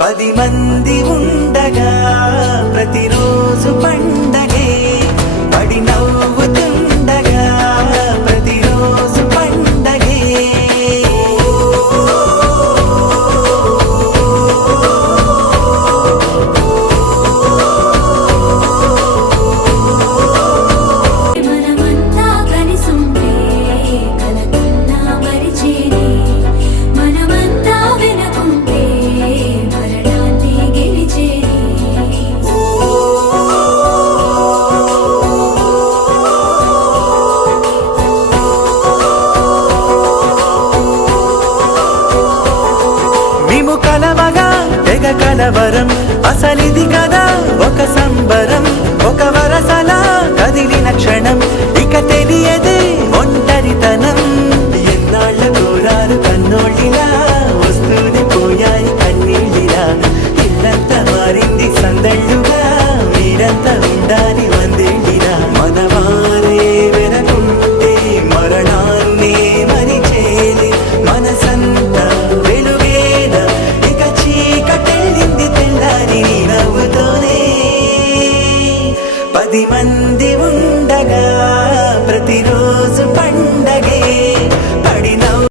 10 మంది ఉండగా ప్రతిరోజు పండగే పడి నవ్వుతుండగా ప్రతిరోజు పండగే కలవరం అసలిది కదా ఒక సంబరం ఒక వరసలా కదిలిన క్షణం ఇక తెలియదే ఒంటరితనం ఎన్నాళ్ళ కోరాలు కన్నోళ్ళిలా వస్తూనే పోయాయి కన్నీళ్ళిలా ఇల్లంతా మారింది సందళ్ళుగా మీరంతా ఉండాలి వందేళ్ళిలా మనవారే వెనకుంటే మరణాన్నే మరిచేలి మనసంతా వెలుగేనా ఇక చీకటెళ్ళింది తెల్లారి నీ నవ్వుతోనే 10 మంది ఉండగా ప్రతిరోజు